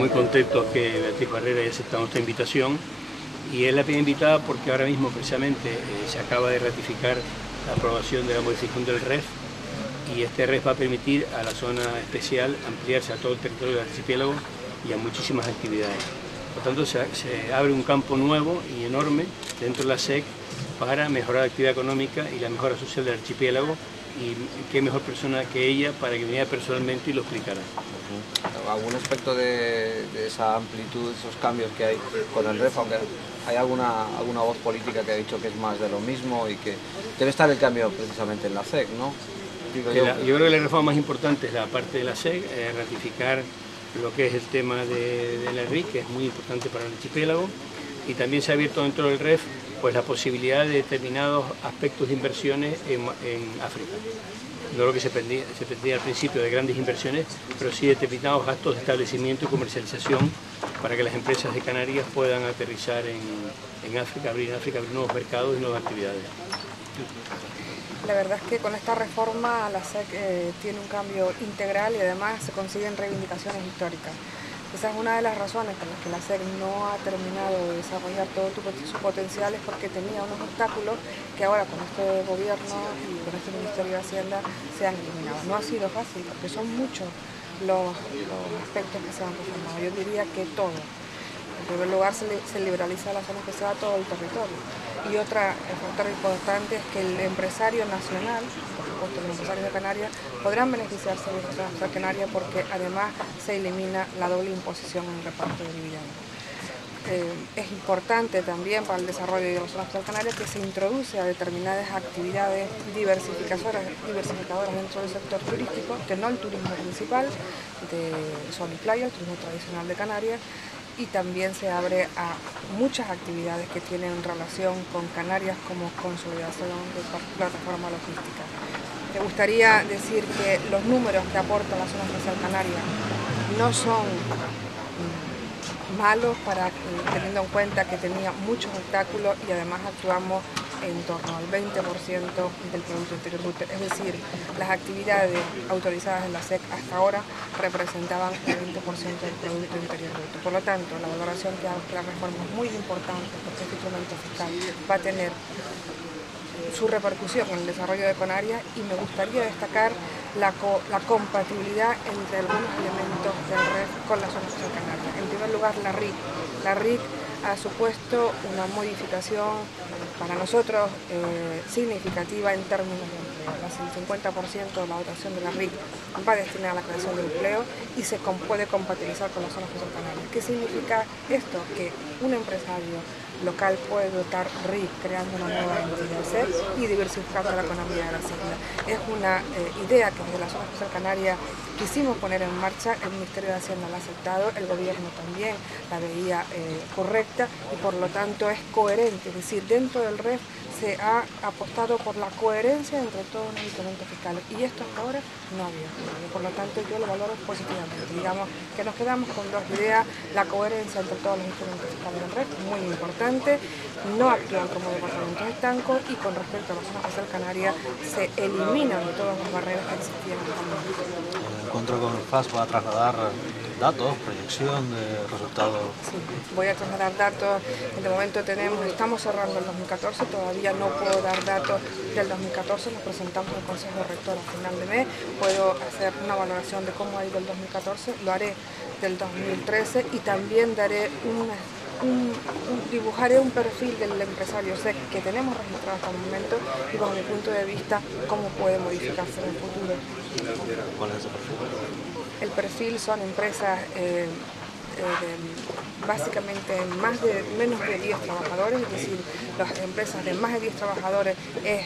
muy contentos que Beatriz Barrera haya aceptado nuestra invitación, y es la primera invitada porque ahora mismo precisamente se acaba de ratificar la aprobación de la modificación del REF, y este REF va a permitir a la zona especial ampliarse a todo el territorio del archipiélago y a muchísimas actividades. Por tanto, se abre un campo nuevo y enorme dentro de la SEC para mejorar la actividad económica y la mejora social del archipiélago, y qué mejor persona que ella para que viniera personalmente y lo explicara. ¿Algún aspecto de esa amplitud, esos cambios que hay con el REF, aunque hay alguna voz política que ha dicho que es más de lo mismo y que debe estar el cambio precisamente en la SEC, ¿no? Yo creo que la reforma más importante es la parte de la SEC, ratificar lo que es el tema de la RIC, que es muy importante para el archipiélago, y también se ha abierto dentro del REF pues la posibilidad de determinados aspectos de inversiones en África. No lo que se pretendía al principio de grandes inversiones, pero sí determinados gastos de establecimiento y comercialización para que las empresas de Canarias puedan aterrizar en África, abrir nuevos mercados y nuevas actividades. La verdad es que con esta reforma la SEC tiene un cambio integral y además se consiguen reivindicaciones históricas. Esa es una de las razones por las que la SEC no ha terminado de desarrollar todo su potencial, es porque tenía unos obstáculos que ahora con este gobierno y con este Ministerio de Hacienda se han eliminado. No ha sido fácil porque son muchos los aspectos que se han reformado. Yo diría que todo. En primer lugar se liberaliza la zona especial a todo el territorio. Y otro factor importante es que el empresario nacional, por supuesto los empresarios de Canarias, podrán beneficiarse de la zona especial canaria porque además se elimina la doble imposición en el reparto de dividendos. Es importante también para el desarrollo de la zona especial canaria que se introduce a determinadas actividades diversificadoras dentro del sector turístico, que no el turismo principal de sol y playa, el turismo tradicional de Canarias, y también se abre a muchas actividades que tienen relación con Canarias como consolidación de plataforma logística. Me gustaría decir que los números que aporta la zona especial canaria no son malos, teniendo en cuenta que tenía muchos obstáculos y además actuamos en torno al 20% del Producto Interior Bruto, es decir, las actividades autorizadas en la SEC hasta ahora representaban el 20% del Producto Interior Bruto. Por lo tanto, la valoración que hace la reforma es muy importante porque este instrumento fiscal va a tener su repercusión en el desarrollo de Canarias, y me gustaría destacar la compatibilidad entre algunos elementos del REF con la zona especial canaria. En primer lugar, la RIC. La RIC ha supuesto una modificación para nosotros significativa en términos de empleo. El 50% de la dotación de la RIC va destinada a la creación de empleo y se puede compatibilizar con la zona especial canaria. ¿Qué significa esto? Que un empresario local puede dotar RIC creando una nueva entidad SEC y diversificando la economía de las islas. Es una idea que desde la zona especial canaria quisimos poner en marcha, el Ministerio de Hacienda la ha aceptado, el gobierno también la veía correcta y por lo tanto es coherente, es decir, dentro del REF se ha apostado por la coherencia entre todos los instrumentos fiscales y esto hasta ahora no había. Por lo tanto yo lo valoro positivamente. Digamos que nos quedamos con dos ideas: la coherencia entre todos los instrumentos fiscales del REF, muy importante, no actúan como departamentos estancos, y con respecto a la zona especial canaria se eliminan todas las barreras que existían en el momento. El encuentro con el FAS va a trasladar datos, proyección de resultados. Sí, voy a trasladar datos. En el momento estamos cerrando el 2014, todavía no puedo dar datos del 2014, los presentamos al Consejo Rector a final de mes. Puedo hacer una valoración de cómo ha ido el 2014, lo haré del 2013 y también daré dibujaré un perfil del empresario SEC que tenemos registrado hasta el momento y bajo mi punto de vista cómo puede modificarse en el futuro. ¿Cuál es ese perfil? El perfil son empresas básicamente menos de 10 trabajadores, es decir, las empresas de más de 10 trabajadores es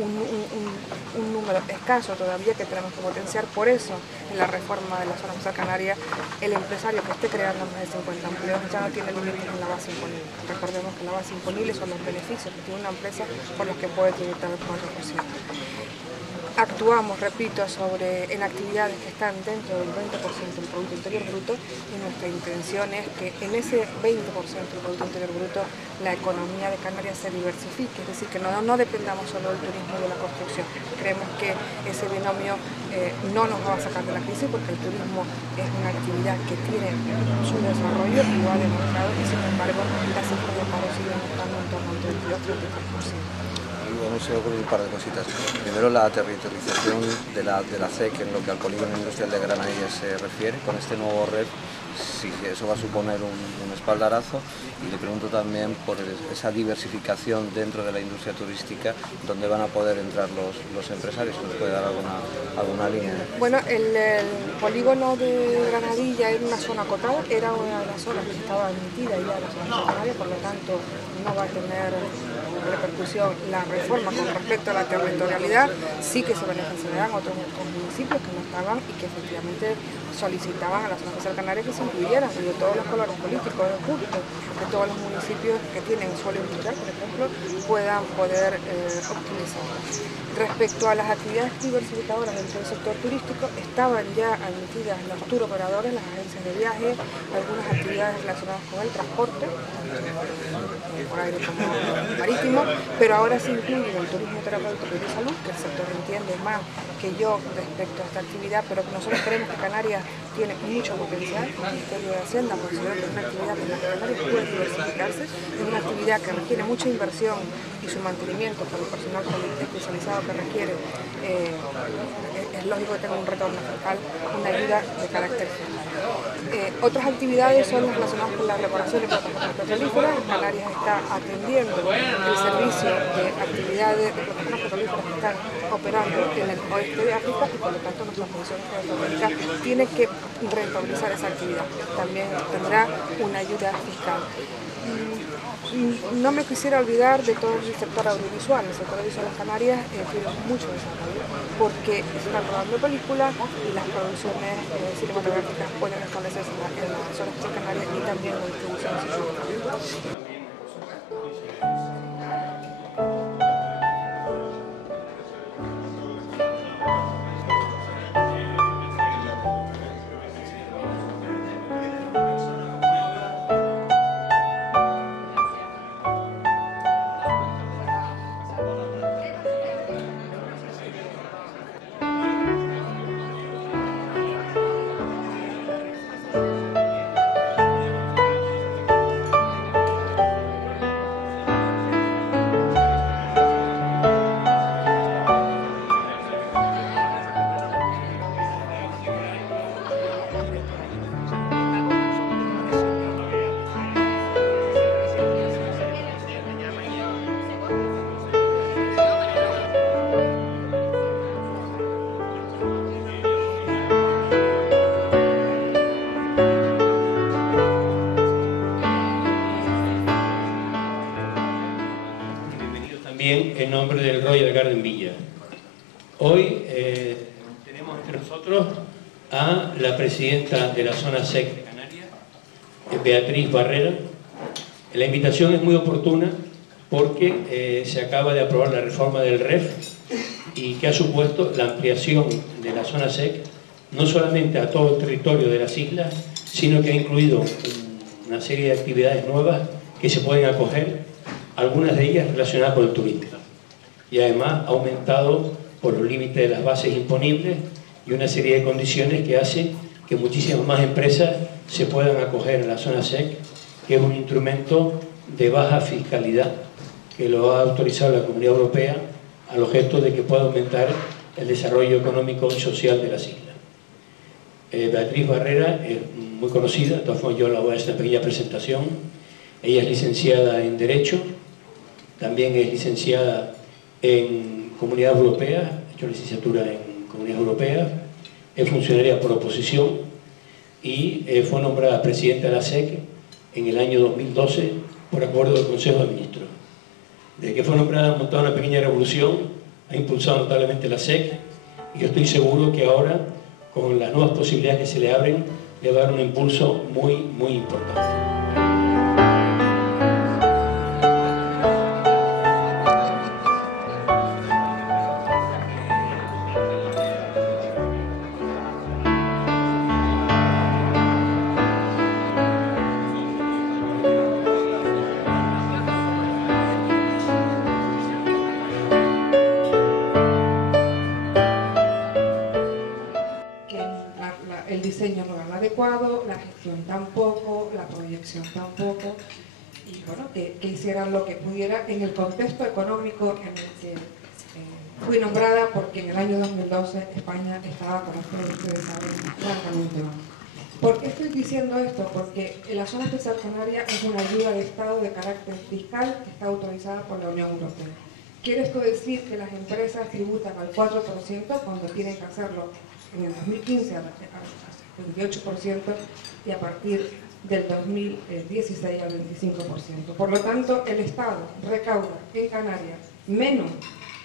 un número escaso todavía que tenemos que potenciar. Por eso, en la reforma de la zona especial canaria, el empresario que esté creando más de 50 empleos ya no tiene límites en la base imponible. Recordemos que la base imponible son los beneficios que tiene una empresa por los que puede tributar el 4%. Actuamos, repito, en actividades que están dentro del 20% del Producto Interior Bruto, y nuestra intención es que en ese 20% del Producto Interior Bruto la economía de Canarias se diversifique, es decir, que no dependamos solo del turismo y de la construcción. Creemos que ese binomio no nos va a sacar de la crisis, porque el turismo es una actividad que tiene su desarrollo y lo ha demostrado, y sin embargo las cifras de paro siguen estando en torno al 32-33%. Bueno, se me ocurren un par de cositas. Primero, la territorialización de la SEC en lo que al polígono industrial de Granadilla se refiere, con este nuevo REF, si eso va a suponer un espaldarazo. Y le pregunto también por esa diversificación dentro de la industria turística, donde van a poder entrar los empresarios. ¿Nos puede dar alguna línea? Bueno, el polígono de Granadilla era una zona acotada, era una de las zonas que estaba admitida ya a la zona canaria, por lo tanto no va a tener repercusión la reforma con respecto a la territorialidad. Sí que se beneficiarán otros municipios que no estaban y que efectivamente solicitaban a la zona especial canaria que se incluyeran, y de todos los colores políticos, públicos, de todos los municipios que tienen suelo industrial, por ejemplo, puedan poder optimizarlo. Respecto a las actividades diversificadoras dentro del sector turístico, estaban ya admitidas los tour operadores, las agencias de viaje, algunas actividades relacionadas con el transporte, por aire como marítimo, pero ahora se incluye el turismo terapéutico y de salud, que el sector entiende más que yo respecto a esta actividad, pero que nosotros creemos que Canarias tiene mucho potencial. El Ministerio de Hacienda considera que es una actividad que en las Canarias puede diversificarse, es una actividad que requiere mucha inversión y su mantenimiento por el personal especializado que requiere, es lógico que tenga un retorno fiscal, una ayuda de carácter fiscal. Otras actividades son las relacionadas con la reparación de plataformas petrolíferas. Canarias está atendiendo el servicio de actividades de plataformas petrolíferas que están operando en el oeste de África, y por lo tanto nuestra Comisión Económica tiene que rentabilizar esa actividad. También tendrá una ayuda fiscal. No me quisiera olvidar de todo el sector audiovisual. El sector audiovisual en Canarias tiene mucho desarrollo, porque están rodando películas y las producciones cinematográficas pueden establecerse en la zona de Canarias y también la distribución cinematográfica. En nombre del Royal Garden Villa. Hoy tenemos entre nosotros a la presidenta de la zona SEC de Canarias, Beatriz Barrera. La invitación es muy oportuna porque se acaba de aprobar la reforma del REF, y que ha supuesto la ampliación de la zona SEC no solamente a todo el territorio de las islas, sino que ha incluido una serie de actividades nuevas que se pueden acoger, algunas de ellas relacionadas con el turismo. Y además ha aumentado por los límites de las bases imponibles y una serie de condiciones que hace que muchísimas más empresas se puedan acoger a la zona SEC, que es un instrumento de baja fiscalidad que lo ha autorizado la Comunidad Europea al objeto de que pueda aumentar el desarrollo económico y social de las islas. Beatriz Barrera es muy conocida, de todas formas yo la voy a hacer una pequeña presentación. Ella es licenciada en Derecho, también es licenciada en Comunidad Europea, ha hecho licenciatura en Comunidad Europea, es funcionaria por oposición y fue nombrada presidenta de la SEC en el año 2012 por acuerdo del Consejo de Ministros. Desde que fue nombrada ha montado una pequeña revolución, ha impulsado notablemente la SEC, y yo estoy seguro que ahora, con las nuevas posibilidades que se le abren, le va a dar un impulso muy importante. diseño no era el adecuado, la gestión tampoco, la proyección tampoco, y bueno, que hicieran lo que pudiera en el contexto económico en el que fui nombrada, porque en el año 2012 España estaba, como ustedes saben, francamente mal. ¿Por qué estoy diciendo esto? Porque la zona especial canaria es una ayuda de Estado de carácter fiscal que está autorizada por la Unión Europea. ¿Quiere esto decir que las empresas tributan al 4% cuando tienen que hacerlo en el 2015 al 28% y a partir del 2016 al 25%? Por lo tanto, el Estado recauda en Canarias menos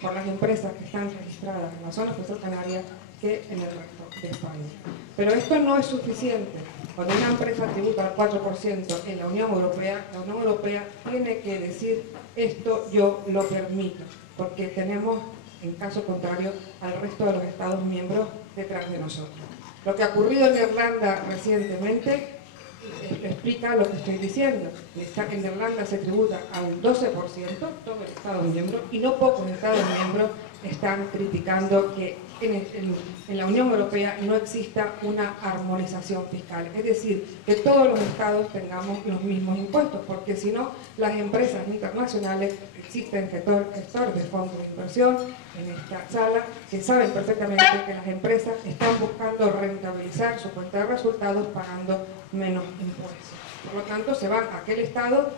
por las empresas que están registradas en la zona especial canaria que en el resto de España. Pero esto no es suficiente. Cuando una empresa tributa al 4% en la Unión Europea tiene que decir esto yo lo permito, porque tenemos, en caso contrario, al resto de los Estados miembros detrás de nosotros. Lo que ha ocurrido en Irlanda recientemente explica lo que estoy diciendo. En Irlanda se tributa a un 12%, todo el Estado miembro, y no pocos Estados miembros están criticando que en la Unión Europea no exista una armonización fiscal, es decir, que todos los estados tengamos los mismos impuestos, porque si no, las empresas internacionales, existen gestores de fondos de inversión en esta sala, que saben perfectamente que las empresas están buscando rentabilizar su cuenta de resultados pagando menos impuestos. Por lo tanto, se van a aquel estado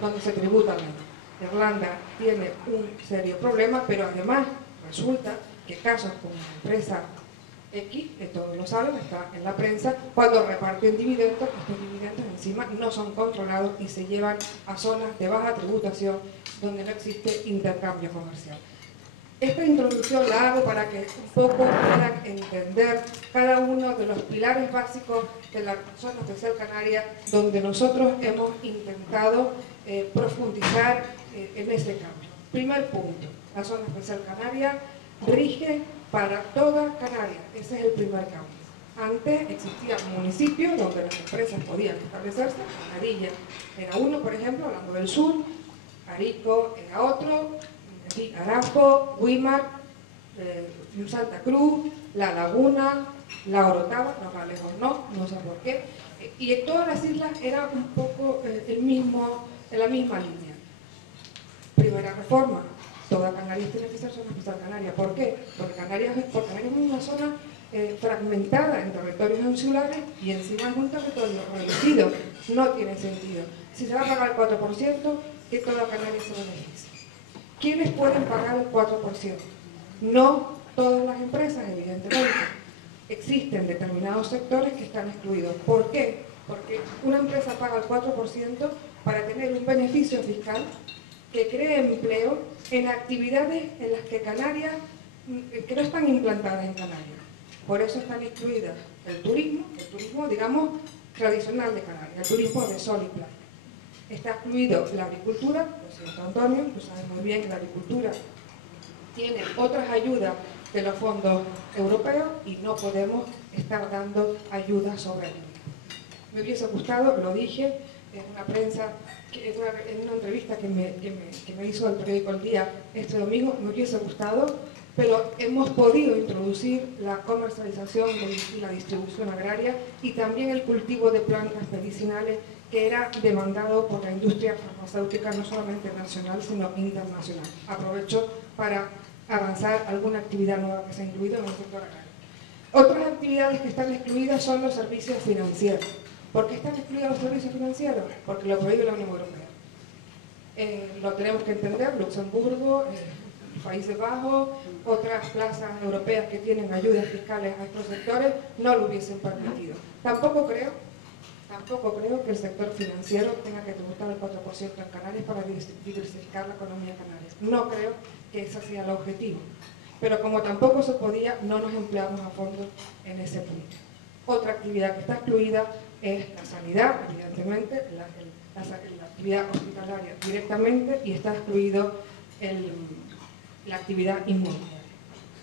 donde se tributa menos. Irlanda tiene un serio problema, pero además resulta que casos como la empresa X, que todos lo saben, está en la prensa, cuando reparten dividendos, estos dividendos encima no son controlados y se llevan a zonas de baja tributación donde no existe intercambio comercial. Esta introducción la hago para que un poco puedan entender cada uno de los pilares básicos de la zona especial canaria, donde nosotros hemos intentado profundizar en ese cambio. Primer punto, la zona especial canaria rige para toda Canarias, ese es el primer cambio. Antes existía un municipio donde las empresas podían establecerse, Canarilla era uno, por ejemplo, hablando del sur, Arico era otro, Arafo, Guimar, Santa Cruz, La Laguna, La Orotava, no más lejos no sé por qué, y en todas las islas era un poco en la misma línea. Primera reforma, toda Canarias tiene que ser zona especial canaria. ¿Por qué? Porque Canarias es una zona fragmentada en territorios insulares y encima es un territorio reducido. No tiene sentido. Si se va a pagar el 4%, que toda Canarias se beneficie. ¿Quiénes pueden pagar el 4%? No todas las empresas, evidentemente. Existen determinados sectores que están excluidos. ¿Por qué? Porque una empresa paga el 4% para tener un beneficio fiscal que cree empleo en actividades en las que Canarias, que no están implantadas en Canarias. Por eso están incluidas el turismo, digamos, tradicional de Canarias, el turismo de sol y playa. Está excluido la agricultura, lo siento Antonio, tú sabes muy bien que la agricultura tiene otras ayudas de los fondos europeos y no podemos estar dando ayudas sobre ayudas. Me hubiese gustado, lo dije en una prensa, en una entrevista que me hizo el periódico El Día este domingo, me hubiese gustado, pero hemos podido introducir la comercialización y la distribución agraria y también el cultivo de plantas medicinales que era demandado por la industria farmacéutica no solamente nacional sino internacional. Aprovecho para avanzar alguna actividad nueva que se ha incluido en el sector agrario. Otras actividades que están excluidas son los servicios financieros. ¿Por qué están excluidos los servicios financieros? Porque lo prohíbe la Unión Europea. Lo tenemos que entender, Luxemburgo, Países Bajos, otras plazas europeas que tienen ayudas fiscales a estos sectores no lo hubiesen permitido. Tampoco creo que el sector financiero tenga que tributar el 4% en Canarias para diversificar la economía canaria. No creo que ese sea el objetivo. Pero como tampoco se podía, no nos empleamos a fondo en ese punto. Otra actividad que está excluida es la sanidad, evidentemente, la actividad hospitalaria directamente, y está excluido la actividad inmobiliaria.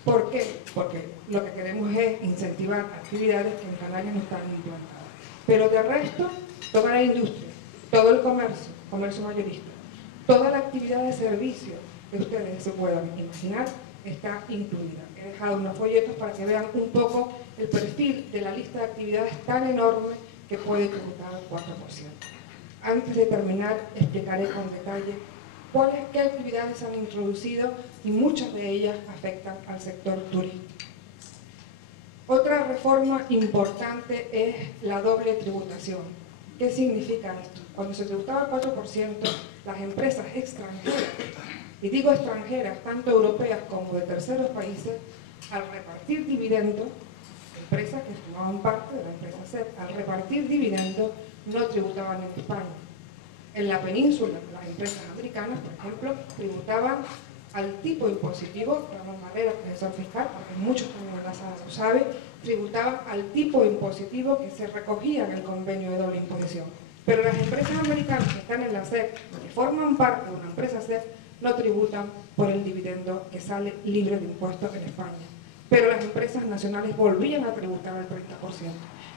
¿Por qué? Porque lo que queremos es incentivar actividades que en Canarias no están implantadas. Pero de resto, toda la industria, todo el comercio mayorista, toda la actividad de servicio que ustedes se puedan imaginar, está incluida. He dejado unos folletos para que vean un poco el perfil de la lista de actividades tan enorme que puede tributar al 4%. Antes de terminar, explicaré con detalle qué actividades se han introducido y muchas de ellas afectan al sector turístico. Otra reforma importante es la doble tributación. ¿Qué significa esto? Cuando se tributaba el 4%, las empresas extranjeras, y digo extranjeras, tanto europeas como de terceros países, al repartir dividendos, empresas que formaban parte de la empresa SEP, al repartir dividendos no tributaban en España. En la península, las empresas americanas, por ejemplo, tributaban al tipo impositivo, Ramón Marrero, profesor fiscal, porque muchos también en la sala lo saben, tributaban al tipo impositivo que se recogía en el convenio de doble imposición. Pero las empresas americanas que están en la SEP, que forman parte de una empresa SEP, no tributan por el dividendo que sale libre de impuestos en España. Pero las empresas nacionales volvían a tributar al 30%.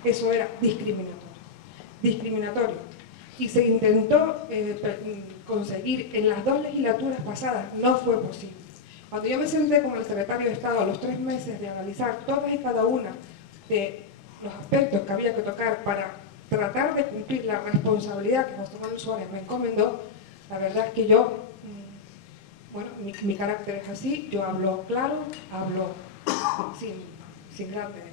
Eso era discriminatorio. Y se intentó conseguir en las 2 legislaturas pasadas, no fue posible. Cuando yo me senté con el secretario de Estado a los 3 meses de analizar todas y cada una de los aspectos que había que tocar para tratar de cumplir la responsabilidad que José Manuel Suárez me encomendó, la verdad es que yo, bueno, mi carácter es así, yo hablo claro, hablo sin grandes,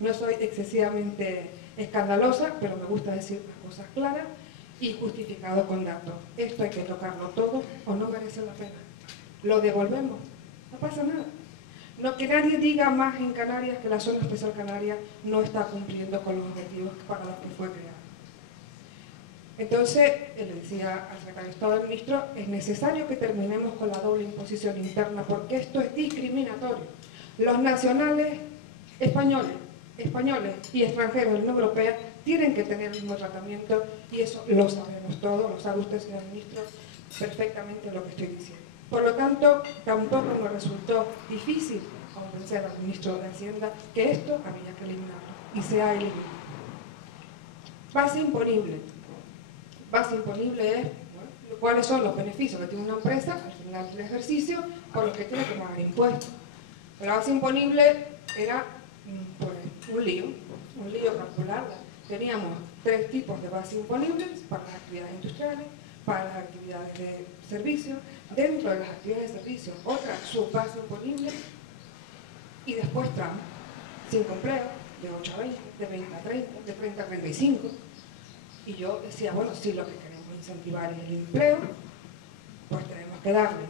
no soy excesivamente escandalosa, pero me gusta decir las cosas claras y justificado con datos. Esto hay que tocarlo todo o no merece la pena. Lo devolvemos, no pasa nada. No, que nadie diga más en Canarias que la zona especial canaria no está cumpliendo con los objetivos para los que fue creada. Entonces, le decía al secretario de Estado del Ministro, es necesario que terminemos con la doble imposición interna porque esto es discriminatorio. Los nacionales españoles y extranjeros de la Unión Europea tienen que tener el mismo tratamiento y eso lo sabemos todos, lo sabe usted, señor Ministro, perfectamente lo que estoy diciendo. Por lo tanto, tampoco me resultó difícil convencer al Ministro de Hacienda que esto había que eliminarlo y se ha eliminado. Base imponible. Base imponible es, bueno, cuáles son los beneficios que tiene una empresa al final del ejercicio por los que tiene que pagar impuestos. La base imponible era pues, un lío calcularla. Teníamos 3 tipos de bases imponibles para las actividades industriales, para las actividades de servicio, dentro de las actividades de servicio otra subbase imponible y después tramos, 5 empleos, de 8 a 20, de 20 a 30, de 30 a 35. Y yo decía, bueno, si lo que queremos incentivar es el empleo, pues tenemos que darle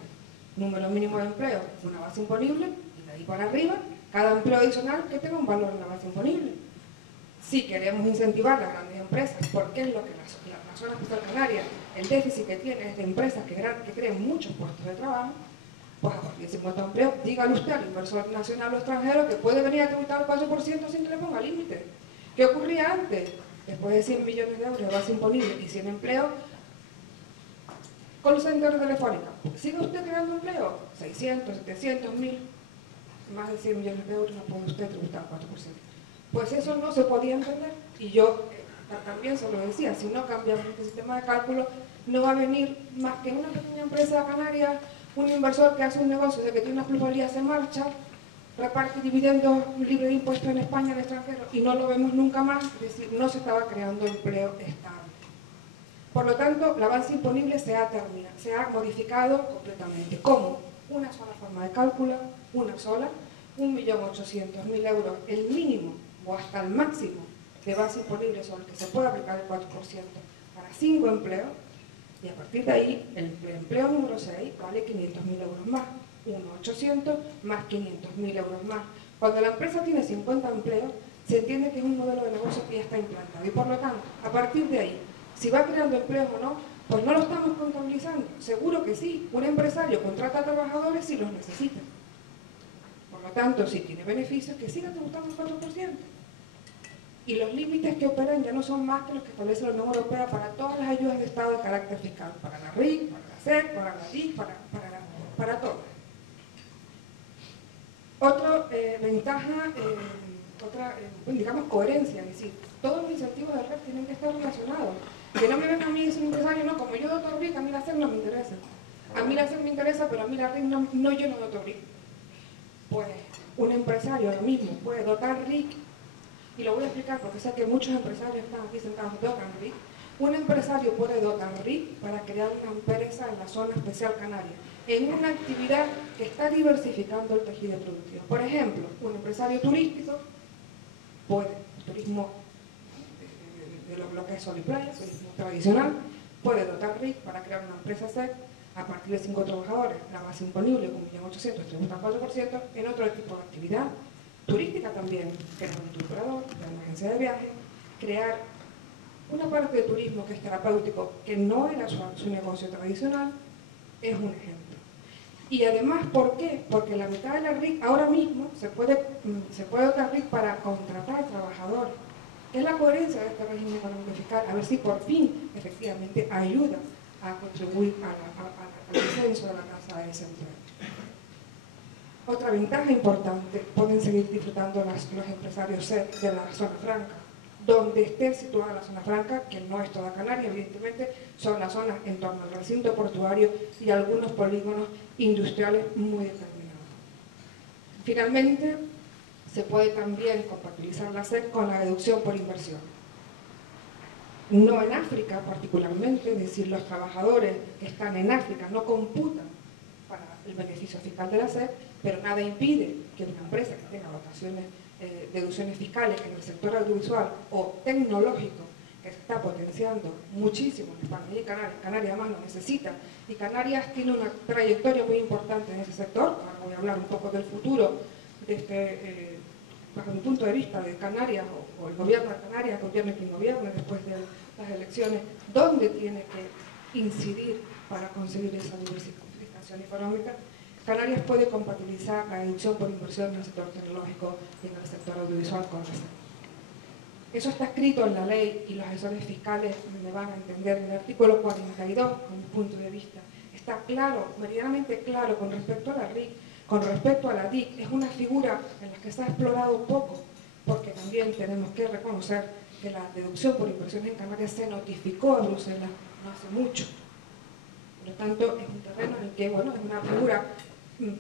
número mínimo de empleo, una base imponible, y de ahí para arriba, cada empleo adicional que tenga un valor en la base imponible. Si queremos incentivar las grandes empresas, porque es lo que la zona especial canaria, el déficit que tiene es de empresas que creen muchos puestos de trabajo, pues a partir de 50 empleos, dígale usted al inversor nacional o extranjero que puede venir a tributar el 4% sin que le ponga límite. ¿Qué ocurría antes? Después de 100 millones de euros de base imponible y 100 empleos, call center telefónica. ¿Sigue usted creando empleo? 600, 700, 1000, más de 100 millones de euros no puede usted tributar 4%. Pues eso no se podía entender y yo también se lo decía, si no cambiamos este sistema de cálculo, no va a venir más que una pequeña empresa canaria, un inversor que hace un negocio de que tiene unas plusvalías se marcha, reparte dividendos libre de impuestos en España, en el extranjero, y no lo vemos nunca más, es decir, no se estaba creando empleo estable. Por lo tanto, la base imponible se ha modificado completamente. ¿Cómo? Una sola forma de cálculo, una sola, 1.800.000 euros, el mínimo o hasta el máximo de base imponible sobre el que se puede aplicar el 4% para 5 empleos, y a partir de ahí, el empleo número 6 vale 500.000 euros más. 1.800 más 500.000 euros más. Cuando la empresa tiene 50 empleos, se entiende que es un modelo de negocio que ya está implantado y por lo tanto, a partir de ahí, si va creando empleos o no, pues no lo estamos contabilizando. Seguro que sí, un empresario contrata a trabajadores si los necesita. Por lo tanto, si tiene beneficios, que siga tributando el 4%. Y los límites que operan ya no son más que los que establece la Unión Europea para todas las ayudas de Estado de carácter fiscal, para la RIC, para la SEC, para la DIC, para todas. Otra ventaja, digamos, coherencia, es decir, todos los incentivos del REF tienen que estar relacionados. Que no me venga a mí, es un empresario, no, como yo doctor RIC, a mí la SEC no me interesa. A mí la SEC me interesa, pero a mí la RIC no yo no doto RIC. Pues un empresario ahora mismo puede dotar RIC, y lo voy a explicar porque sé que muchos empresarios están aquí sentados y dotan RIC. Un empresario puede dotar RIC para crear una empresa en la zona especial canaria, en una actividad que está diversificando el tejido productivo. Por ejemplo, un empresario turístico puede, turismo de lo que es sol y playa, turismo tradicional, puede dotar RIC para crear una empresa SEC a partir de 5 trabajadores, la más imponible con 1.800.000, 34%, en otro tipo de actividad turística también, crear un turoperador, crear una agencia de viajes, crear una parte de turismo que es terapéutico, que no era su negocio tradicional, es un ejemplo. Y además, ¿por qué? Porque la mitad de la RIC ahora mismo se puede dotar RIC para contratar trabajadores. Es la coherencia de este régimen económico fiscal, a ver si por fin, efectivamente, ayuda a contribuir al descenso de la tasa de desempleo. Otra ventaja importante, pueden seguir disfrutando los empresarios SEC de la zona franca, donde esté situada la zona franca, que no es toda Canarias, evidentemente, son las zonas en torno al recinto portuario y algunos polígonos industriales muy determinados. Finalmente, se puede también compatibilizar la SEC con la deducción por inversión. No en África particularmente, es decir, los trabajadores que están en África no computan para el beneficio fiscal de la SEC, pero nada impide que una empresa que tenga deducciones fiscales en el sector audiovisual o tecnológico, que se está potenciando muchísimo en España y Canarias, Canarias además lo necesita, y Canarias tiene una trayectoria muy importante en ese sector. Ahora voy a hablar un poco del futuro, bajo mi punto de vista, de Canarias o el gobierno de Canarias, gobierne quien gobierne después de las elecciones, dónde tiene que incidir para conseguir esa diversificación económica. Canarias puede compatibilizar la deducción por inversión en el sector tecnológico y en el sector audiovisual con la SEC. Eso está escrito en la ley y los asesores fiscales me van a entender en el artículo 42, con mi punto de vista. Está claro, meridianamente claro con respecto a la RIC, con respecto a la DIC. Es una figura en la que se ha explorado poco, porque también tenemos que reconocer que la deducción por inversión en Canarias se notificó a Bruselas no hace mucho. Por lo tanto, es un terreno en el que, bueno, es una figura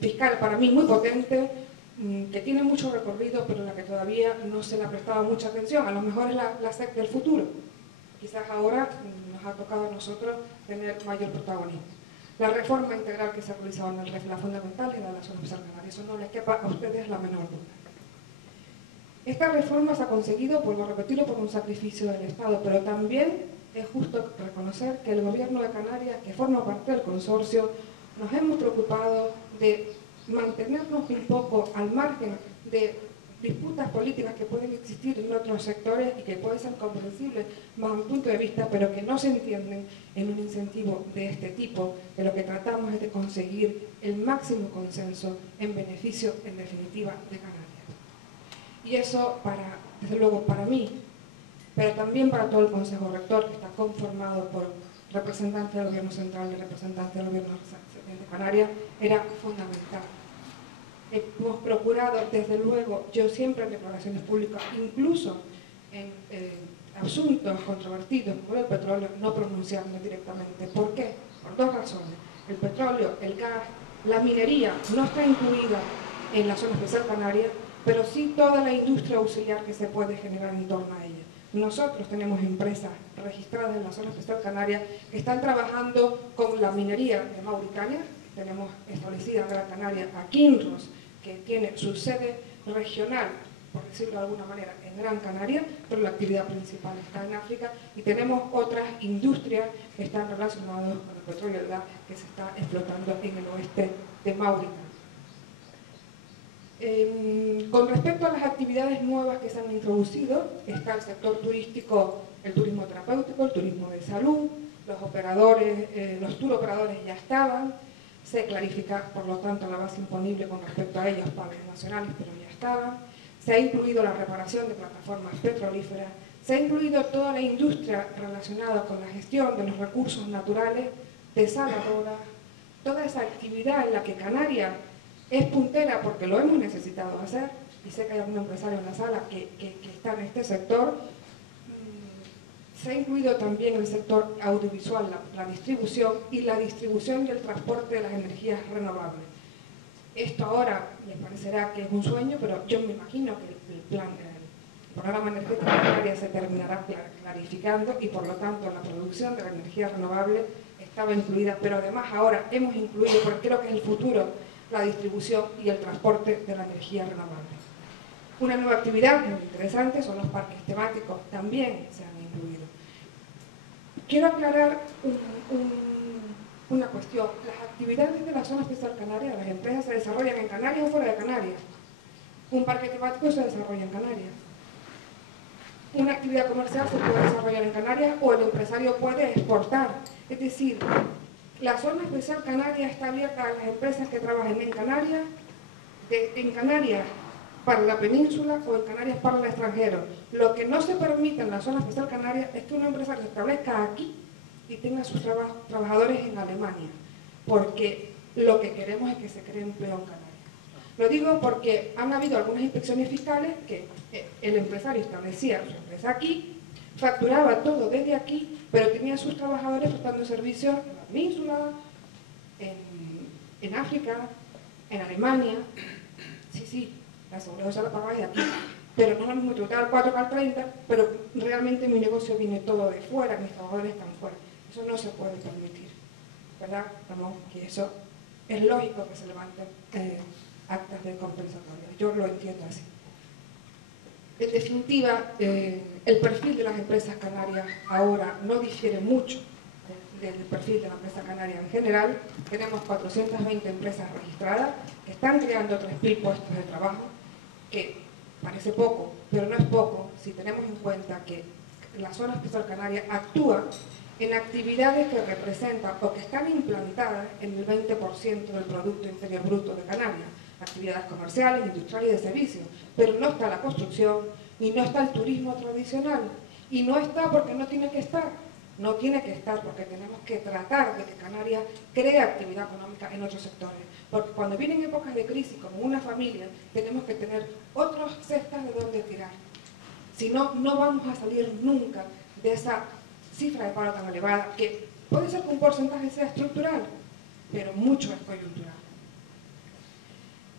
fiscal para mí muy potente, que tiene mucho recorrido, pero en la que todavía no se le ha prestado mucha atención. A lo mejor es la SEC del futuro. Quizás ahora nos ha tocado a nosotros tener mayor protagonismo. La reforma integral que se ha realizado en el REF, la fundamental, es la de la zona especial canaria. Eso no les quepa a ustedes la menor duda. Esta reforma se ha conseguido, vuelvo a repetirlo, por un sacrificio del Estado, pero también es justo reconocer que el gobierno de Canarias, que forma parte del consorcio, nos hemos preocupado de mantenernos un poco al margen de disputas políticas que pueden existir en otros sectores y que pueden ser comprensibles bajo mi punto de vista, pero que no se entienden en un incentivo de este tipo, que lo que tratamos es de conseguir el máximo consenso en beneficio, en definitiva, de Canarias. Y eso, desde luego, para mí, pero también para todo el Consejo Rector, que está conformado por representantes del Gobierno Central y representantes del Gobierno de Canarias, era fundamental. Hemos procurado, desde luego, yo siempre en declaraciones públicas, incluso en asuntos controvertidos como el petróleo, no pronunciarme directamente. ¿Por qué? Por dos razones. El petróleo, el gas, la minería no está incluida en la zona especial canaria, pero sí toda la industria auxiliar que se puede generar en torno a ella. Nosotros tenemos empresas registradas en la zona especial canaria que están trabajando con la minería de Mauritania. Tenemos establecida en Gran Canaria a Kinross, que tiene su sede regional, por decirlo de alguna manera, en Gran Canaria, pero la actividad principal está en África, y tenemos otras industrias que están relacionadas con el petróleo y el gas que se está explotando en el oeste de Mauritania. Con respecto a las actividades nuevas que se han introducido, está el sector turístico, el turismo terapéutico, el turismo de salud, los operadores, los tour operadores ya estaban, se clarifica por lo tanto la base imponible con respecto a ellos, pagos nacionales, pero ya estaban, se ha incluido la reparación de plataformas petrolíferas, se ha incluido toda la industria relacionada con la gestión de los recursos naturales, desaladoras, toda esa actividad en la que Canarias es puntera porque lo hemos necesitado hacer, y sé que hay algún empresario en la sala que está en este sector. se ha incluido también el sector audiovisual, la distribución y la distribución y el transporte de las energías renovables. Esto ahora les parecerá que es un sueño, pero yo me imagino que el programa energético canario se terminará clarificando y por lo tanto la producción de la energía renovable estaba incluida, pero además ahora hemos incluido, porque creo que es el futuro, la distribución y el transporte de la energía renovable. Una nueva actividad muy interesante son los parques temáticos, también se han incluido. Quiero aclarar una cuestión. Las actividades de la zona especial canaria, de las empresas, se desarrollan en Canarias o fuera de Canarias. Un parque temático se desarrolla en Canarias. Una actividad comercial se puede desarrollar en Canarias o el empresario puede exportar. Es decir, la zona especial canaria está abierta a las empresas que trabajen en Canarias para la península o en Canarias para el extranjero. Lo que no se permite en la zona especial canaria es que un empresario se establezca aquí y tenga sus trabajadores en Alemania, porque lo que queremos es que se cree empleo en Canarias. Lo digo porque han habido algunas inspecciones fiscales que el empresario establecía su empresa aquí, facturaba todo desde aquí, pero tenía sus trabajadores prestando servicios en la península, en África, en Alemania. Sí, la seguridad social la pagaba desde aquí, pero no es lo mismo tributar al 4 que al 30, pero realmente mi negocio viene todo de fuera, mis trabajadores están fuera. Eso no se puede permitir, ¿verdad, Ramón? Que eso es lógico que se levanten actas de compensatoria. Yo lo entiendo así. En definitiva, el perfil de las empresas canarias ahora no difiere mucho del perfil de la empresa canaria en general. Tenemos 420 empresas registradas que están creando 3.000 puestos de trabajo, que parece poco, pero no es poco si tenemos en cuenta que la zona especial canaria actúa en actividades que representan o que están implantadas en el 20% del Producto Interior Bruto de Canarias, actividades comerciales, industriales y de servicios, pero no está la construcción, ni no está el turismo tradicional, y no está porque no tiene que estar, no tiene que estar porque tenemos que tratar de que Canarias cree actividad económica en otros sectores, porque cuando vienen épocas de crisis, como una familia, tenemos que tener otras cestas de donde tirar, si no, no vamos a salir nunca de esa cifra de paro tan elevada, que puede ser que un porcentaje sea estructural, pero mucho es coyuntural.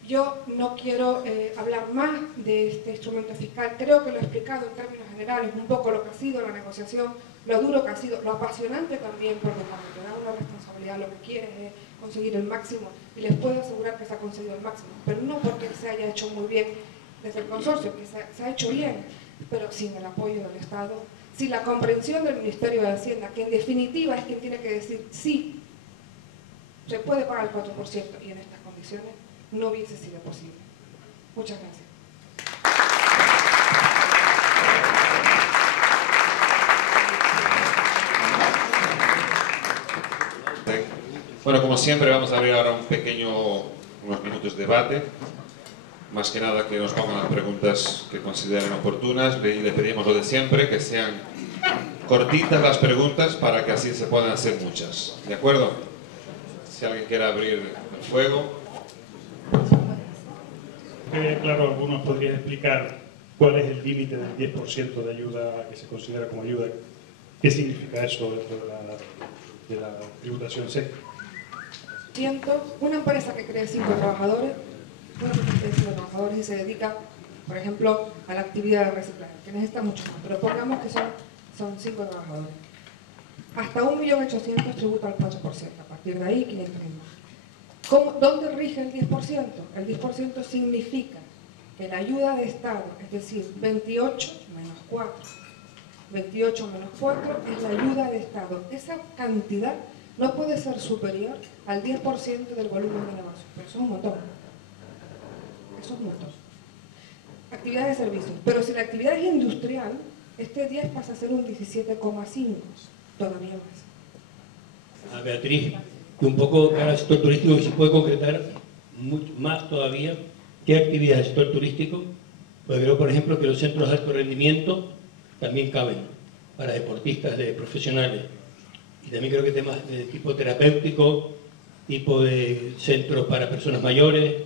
Yo no quiero hablar más de este instrumento fiscal, creo que lo he explicado en términos generales, un poco lo que ha sido la negociación, lo duro que ha sido, lo apasionante también, porque cuando te da una responsabilidad lo que quieres es conseguir el máximo, y les puedo asegurar que se ha conseguido el máximo, pero no porque se haya hecho muy bien desde el consorcio, que se ha hecho bien, pero sin el apoyo del Estado, sin la comprensión del Ministerio de Hacienda, que en definitiva es quien tiene que decir sí, se puede pagar el 4% y en estas condiciones no hubiese sido posible. Muchas gracias. Bueno, como siempre vamos a abrir ahora unos minutos de debate. Más que nada que nos pongan las preguntas que consideren oportunas. Le pedimos lo de siempre, que sean cortitas las preguntas para que así se puedan hacer muchas. ¿De acuerdo? Si alguien quiere abrir el fuego. Claro, algunos podrían explicar cuál es el límite del 10% de ayuda que se considera como ayuda. ¿Qué significa eso dentro de la tributación SEC? Una empresa que cree 5 trabajadores, y se dedica, por ejemplo, a la actividad de reciclaje, que necesita mucho más, pero pongamos que son 5 trabajadores. Hasta 1.800.000 tributa al 4%, a partir de ahí 500.000 más. ¿Dónde rige el 10%? El 10% significa que la ayuda de Estado, es decir, 28 menos 4, 28 menos 4 es la ayuda de Estado. Esa cantidad no puede ser superior al 10% del volumen de negocio, pero eso es un montón. Eso es un montón. Actividad de servicios. Pero si la actividad es industrial, este 10 pasa a ser un 17,5, todavía más. A Beatriz, que un poco cara al sector turístico, que se puede concretar mucho más todavía, ¿qué actividad del sector turístico? Pues creo, por ejemplo, que los centros de alto rendimiento también caben para deportistas, de profesionales. Y también creo que temas de tipo terapéutico, tipo de centros para personas mayores.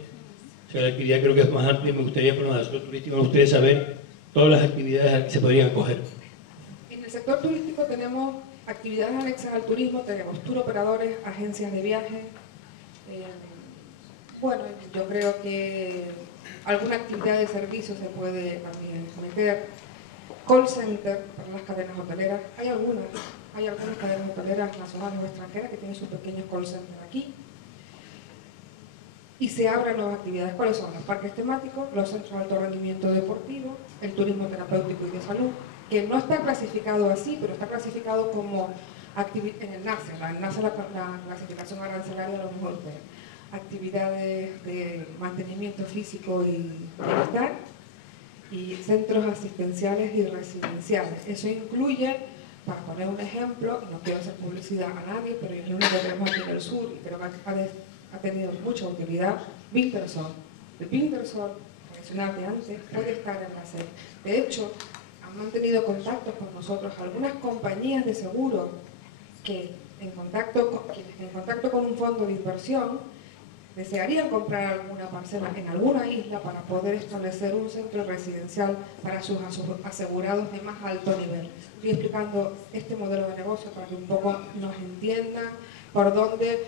O sea, la actividad creo que es más amplia y me gustaría, por el sector turístico, me gustaría saber todas las actividades a las que se podrían acoger. En el el sector turístico tenemos actividades anexas al turismo, tenemos tour operadores, agencias de viaje. Bueno, yo creo que alguna actividad de servicio se puede también meter. Call center para las cadenas hoteleras, hay algunas cadenas hoteleras nacionales o extranjeras que tienen sus pequeños call centers aquí. Y se abren nuevas actividades. ¿Cuáles son? Los parques temáticos, los centros de alto rendimiento deportivo, el turismo terapéutico y de salud, que no está clasificado así, pero está clasificado como en el NACE. El NACE la clasificación arancelaria de la Unión Europea. Actividades de mantenimiento físico y bienestar, y centros asistenciales y residenciales. Eso incluye, para poner un ejemplo, y no quiero hacer publicidad a nadie, pero es lo único que tenemos aquí en el sur, y creo que ha tenido mucha utilidad, Wintershall. El Wintershall, tradicional de antes, puede estar en la SEC. De hecho, han mantenido contactos con nosotros algunas compañías de seguro que en contacto con un fondo de inversión desearían comprar alguna parcela en alguna isla para poder establecer un centro residencial para sus asegurados de más alto nivel. Estoy explicando este modelo de negocio para que un poco nos entiendan por dónde.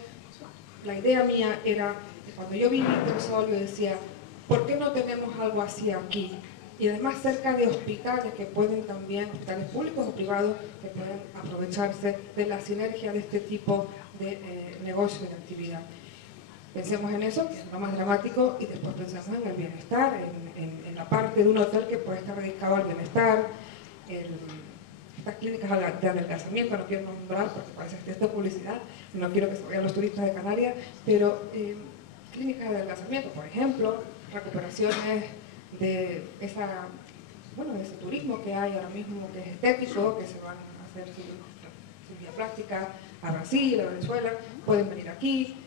La idea mía era que cuando yo vi Wintershall, yo decía, ¿por qué no tenemos algo así aquí? Y además cerca de hospitales que pueden también, hospitales públicos o privados, que pueden aprovecharse de la sinergia de este tipo de negocio y de actividad. Pensemos en eso, que es lo más dramático, y después pensemos en el bienestar, en la parte de un hotel que puede estar dedicado al bienestar, estas clínicas de adelgazamiento, no quiero nombrar porque parece que esto es publicidad, no quiero que se vayan los turistas de Canarias, pero clínicas de adelgazamiento, por ejemplo, recuperaciones de ese turismo que hay ahora mismo, que es estético, que se van a hacer cirugía plástica a Brasil, a Venezuela, pueden venir aquí.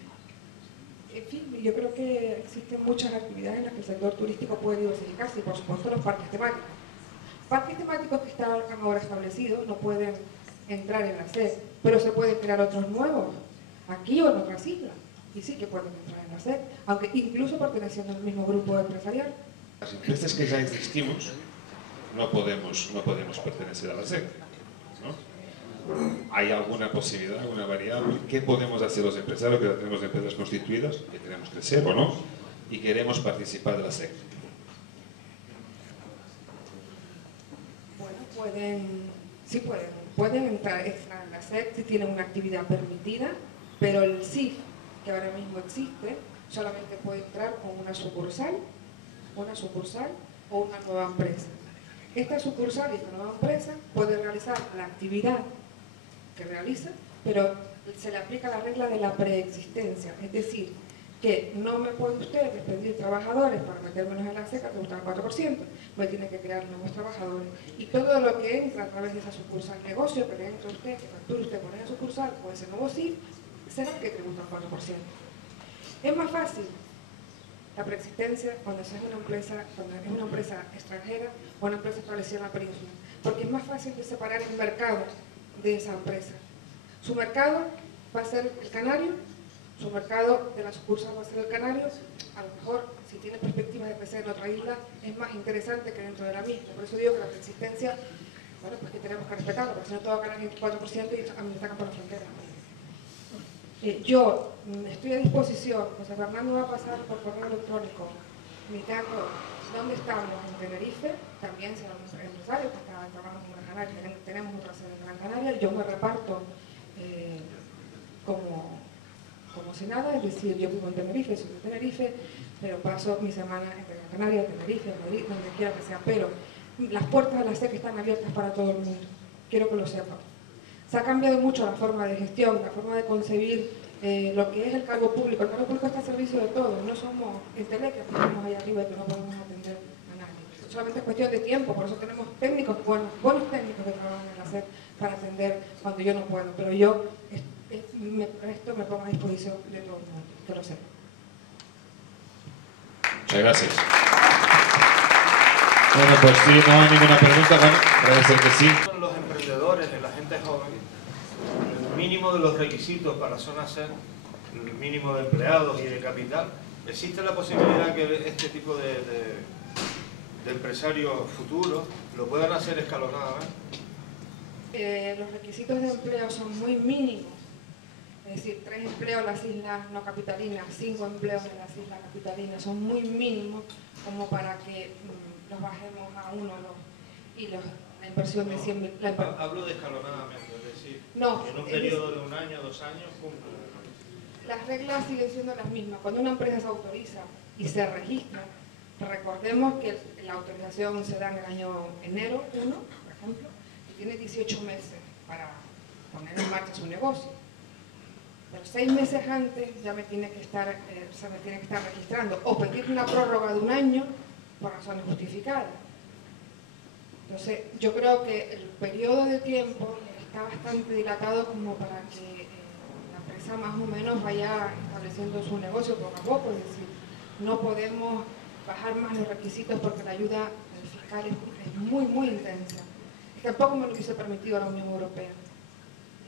En fin, yo creo que existen muchas actividades en las que el sector turístico puede diversificarse, y por supuesto los parques temáticos. Parques temáticos que están ahora establecidos no pueden entrar en la SEC, pero se pueden crear otros nuevos, aquí o en otras islas, y sí que pueden entrar en la SEC, aunque incluso perteneciendo al mismo grupo empresarial. Las empresas que ya existimos no podemos pertenecer a la SEC, ¿no? ¿Hay alguna posibilidad, alguna variable? ¿Qué podemos hacer los empresarios que ya tenemos empresas constituidas, que queremos crecer o no, y queremos participar de la SEC? Bueno, pueden entrar en la SEC si tienen una actividad permitida, pero el CIF, que ahora mismo existe, solamente puede entrar con una sucursal o una nueva empresa. Esta sucursal y esta nueva empresa puede realizar la actividad que realiza, pero se le aplica la regla de la preexistencia, es decir, que no me puede usted despedir trabajadores para metérmelos en la SEC a tributar el 4%, me tiene que crear nuevos trabajadores, y todo lo que entra a través de esa sucursal negocio que le entra a usted, que facture usted por esa sucursal o ese nuevo CIF, será que tributa el 4%. Es más fácil la preexistencia cuando es una empresa extranjera o una empresa establecida en la península, porque es más fácil de separar el mercado de esa empresa. Su mercado va a ser el canario, su mercado de la sucursal va a ser el canario. A lo mejor, si tiene perspectivas de crecer en otra isla, es más interesante que dentro de la misma. Por eso digo que la preexistencia, bueno, pues que tenemos que respetarla, porque si no todo va a ganar el 24% y a mí me sacan por la frontera. Yo estoy a disposición, José Fernando va a pasar por correo electrónico mi dato, dónde estamos en Tenerife, también será un empresario que está trabajando en Gran Canaria, tenemos otra sede en Gran Canaria, yo me reparto como si nada, es decir, yo vivo en Tenerife, soy de Tenerife, pero paso mi semana entre Gran Canaria, Tenerife, Madrid, donde quiera que sea, pero las puertas de la SEC están abiertas para todo el mundo, quiero que lo sepan. Se ha cambiado mucho la forma de gestión, la forma de concebir lo que es el cargo público. El cargo público está al servicio de todos, no somos el tele que estamos ahí arriba y que no podemos atender a nadie. Solamente es cuestión de tiempo, por eso tenemos técnicos, buenos técnicos que trabajan en la SEC para atender cuando yo no puedo, pero yo me pongo a disposición de todo el mundo, que lo sepa. Muchas gracias. Bueno, pues si no hay ninguna pregunta, bueno, parece ser que sí. Los emprendedores, la gente joven, el mínimo de los requisitos para la zona SEC, el mínimo de empleados y de capital, ¿existe la posibilidad que este tipo de empresarios futuros lo puedan hacer escalonadamente? los requisitos de empleo son muy mínimos. Es decir, 3 empleos en las islas no capitalinas, 5 empleos en las islas capitalinas, son muy mínimos como para que los bajemos a 1 o 2. Y la inversión de 100.000... Hablo de escalonadamente, es decir, no, en un periodo de 1 año, 2 años, cumple. Las reglas siguen siendo las mismas. Cuando una empresa se autoriza y se registra, recordemos que la autorización se da en el año enero 1, por ejemplo, y tiene 18 meses para poner en marcha su negocio. Pero 6 meses antes ya se me tiene que estar registrando o pedir una prórroga de 1 año por razones justificadas. Entonces, yo creo que el periodo de tiempo está bastante dilatado como para que la empresa más o menos vaya estableciendo su negocio poco a poco. Es decir, no podemos bajar más los requisitos porque la ayuda fiscal es muy, muy intensa. Tampoco me lo hubiese permitido la Unión Europea.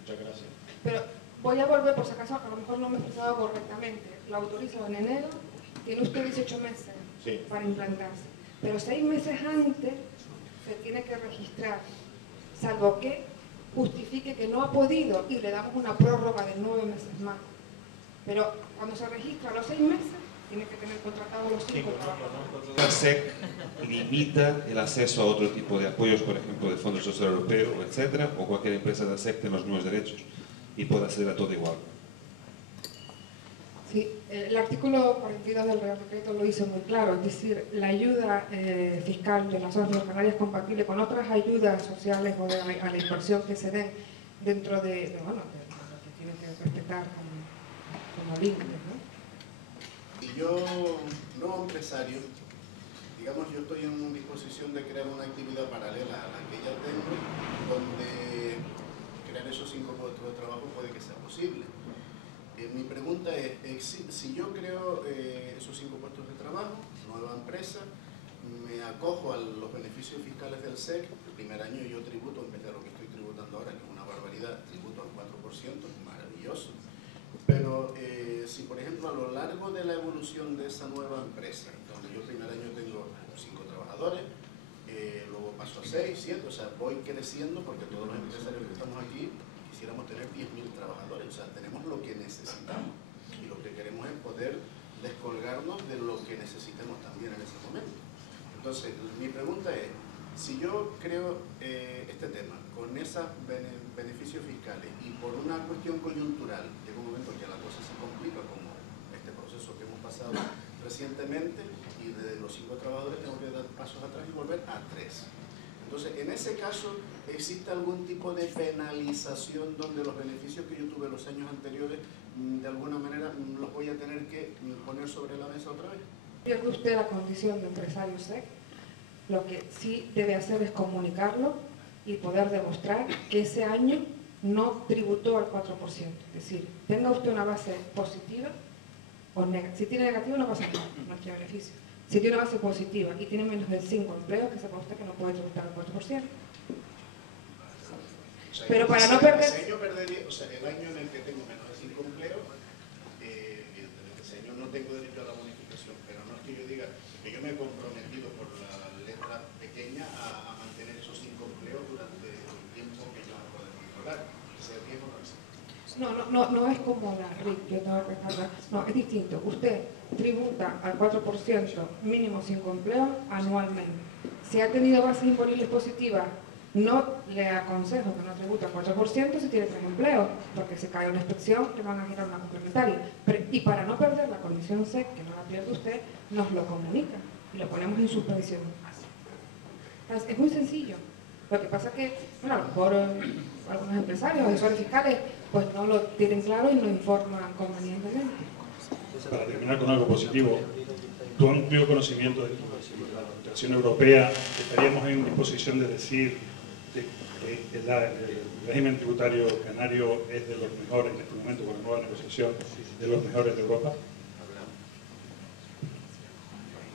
Muchas gracias. Pero voy a volver, por si acaso, a lo mejor no me he expresado correctamente. La autorizo en enero, tiene usted 18 meses para implantarse. Pero 6 meses antes se tiene que registrar, salvo que justifique que no ha podido y le damos una prórroga de 9 meses más. Pero cuando se registra a los 6 meses, tiene que tener contratados los 5 trabajadores. La SEC limita el acceso a otro tipo de apoyos, por ejemplo, del Fondo Social Europeo, etcétera, o cualquier empresa de la SEC tiene los mismos derechos y puede acceder a todo igual. Sí, el artículo 42 del Real Decreto lo dice muy claro, es decir, la ayuda fiscal de las zonas canarias es compatible con otras ayudas sociales o a la inversión que se den dentro de lo que tienen que respetar como límites, ¿no? Y yo, no empresario, digamos, yo estoy en disposición de crear una actividad paralela a la que ya tengo, donde crear esos 5 puestos de trabajo puede que sea posible. Mi pregunta es, si yo creo esos 5 puestos de trabajo, nueva empresa, me acojo a los beneficios fiscales del SEC, el primer año yo tributo, en vez de lo que estoy tributando ahora, que es una barbaridad, tributo al 4%, maravilloso. Pero si, por ejemplo, a lo largo de la evolución de esa nueva empresa, donde yo el primer año tengo 5 trabajadores, luego paso a 6, 7, o sea, voy creciendo porque todos los empresarios que estamos aquí quisiéramos tener 10.000 trabajadores, o sea, tenemos lo que necesitamos y lo que queremos es poder descolgarnos de lo que necesitemos también en ese momento. Entonces, mi pregunta es, si yo creo este tema con esos beneficios fiscales y por una cuestión coyuntural, llega un momento en que la cosa se complica, como este proceso que hemos pasado recientemente, y de los 5 trabajadores tengo que dar pasos atrás y volver a 3. Entonces, en ese caso, ¿existe algún tipo de penalización donde los beneficios que yo tuve los años anteriores, de alguna manera, los voy a tener que poner sobre la mesa otra vez? Pierde usted la condición de empresario SEC. Lo que sí debe hacer es comunicarlo y poder demostrar que ese año no tributó al 4%. Es decir, tenga usted una base positiva o negativa. Si tiene negativo no pasa nada, no tiene beneficio. Si tiene una base positiva y tiene menos de 5 empleos, que sepa usted que no puede tributar al 4%. O sea, pero para no perder... Ese año perdería, o sea, el año en el que tengo menos de 5 empleos, evidentemente ese año no tengo derecho a la bonificación, pero no es que yo diga que yo me he comprometido por la letra pequeña a mantener esos 5 empleos durante el tiempo que yo no puedo controlar. Ese tiempo no existe. No es como la RIC, yo tengo que dejarla. No, es distinto. Usted tributa al 4%, mínimo 5 empleos, anualmente. Si ha tenido bases imponibles positivas, no le aconsejo que no tribute al 4% si tiene 3 empleos, porque si cae una inspección le van a girar una complementaria. Y para no perder la condición SEC, que no la pierde usted, nos lo comunica y lo ponemos en suspensión. Entonces, es muy sencillo. Lo que pasa es que, bueno, a lo mejor algunos empresarios, asesores fiscales, pues no lo tienen claro y no informan convenientemente. Para terminar con algo positivo, tu amplio conocimiento de la legislación europea, estaríamos en disposición de decir que el régimen tributario canario es de los mejores en este momento, con la nueva negociación, de los mejores de Europa.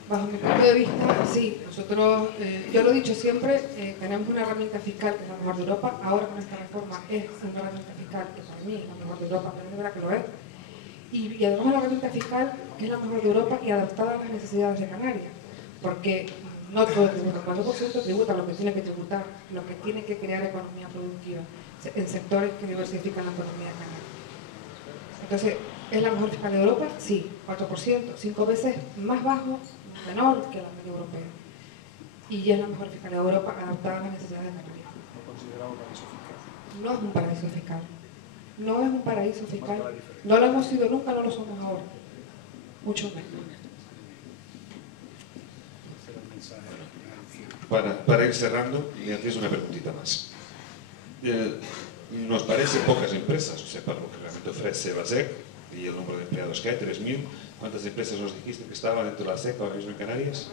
Bajo mi punto de vista, sí. Nosotros, yo lo he dicho siempre, tenemos una herramienta fiscal que es la mejor de Europa. Ahora con esta reforma es una herramienta fiscal que para mí es la mejor de Europa, pero es verdad que lo es. Y además una herramienta fiscal que es la mejor de Europa y adaptada a las necesidades de Canarias. Porque no todo tributa, el 4% tributa lo que tiene que tributar, lo que tiene que crear economía productiva en sectores que diversifican la economía canaria. Entonces, ¿es la mejor fiscal de Europa? Sí, 4%, 5 veces más bajo, menor que la media europea. Y es la mejor fiscal de Europa adaptada a las necesidades de Canarias. No es un paraíso fiscal. No es un paraíso fiscal. No lo hemos sido nunca, no lo somos ahora. Mucho menos. Para ir cerrando, y antes una preguntita más. Nos parece pocas empresas, o sea, para lo que realmente ofrece la SEC y el número de empleados que hay, 3.000. ¿Cuántas empresas os dijiste que estaban dentro de la SEC ahora mismo en Canarias?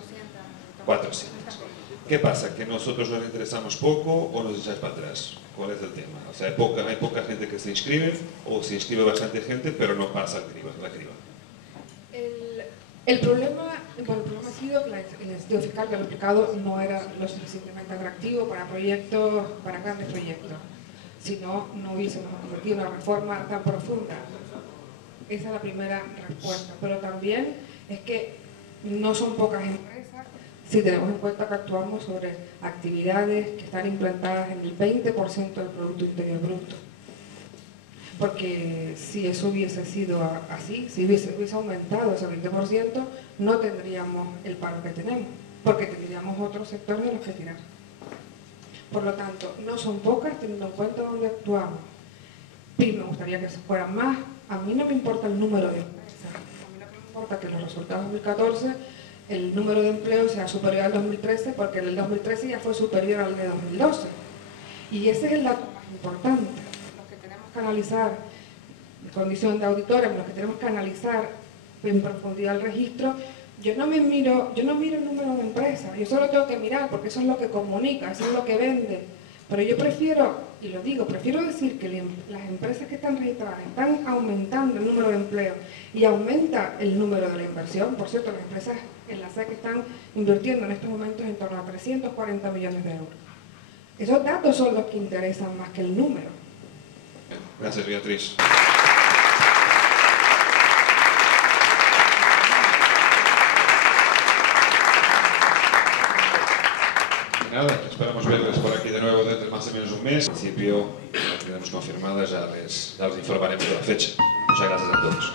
400. ¿Qué pasa? ¿Que nosotros nos interesamos poco o nos echáis para atrás? ¿Cuál es el tema? O sea, hay poca gente que se inscribe, o se inscribe bastante gente, pero no pasa la criba. El problema ha sido que el estilo fiscal que lo aplicado no era lo suficientemente atractivo para proyectos, para grandes proyectos. Si no, no hubiésemos cometido una reforma tan profunda. Esa es la primera respuesta. Pero también es que no son pocas empresas si tenemos en cuenta que actuamos sobre actividades que están implantadas en el 20% del Producto Interior Bruto. Porque si eso hubiese sido así, si hubiese aumentado ese 20%, no tendríamos el paro que tenemos, porque tendríamos otros sectores de los que tirar. Por lo tanto, no son pocas teniendo en cuenta dónde actuamos. Y me gustaría que se fueran más. A mí no me importa el número de empresas, a mí no me importa que los resultados de 2014, el número de empleo sea superior al 2013, porque el 2013 ya fue superior al de 2012. Y ese es el dato más importante. Los que tenemos que analizar en condición de auditores, los que tenemos que analizar en profundidad el registro, yo no miro el número de empresas, yo solo tengo que mirar, porque eso es lo que comunica, eso es lo que vende. Pero yo prefiero, y lo digo, prefiero decir que las empresas que están registradas están aumentando el número de empleo y aumenta el número de la inversión. Por cierto, las empresas en la SEC están invirtiendo en estos momentos en torno a 340 millones de euros. Esos datos son los que interesan más que el número. Gracias, Beatriz. Nada, esperamos verles por aquí de nuevo dentro de más o menos un mes. En principio, las tenemos confirmadas, ya les informaremos de la fecha. Muchas gracias a todos.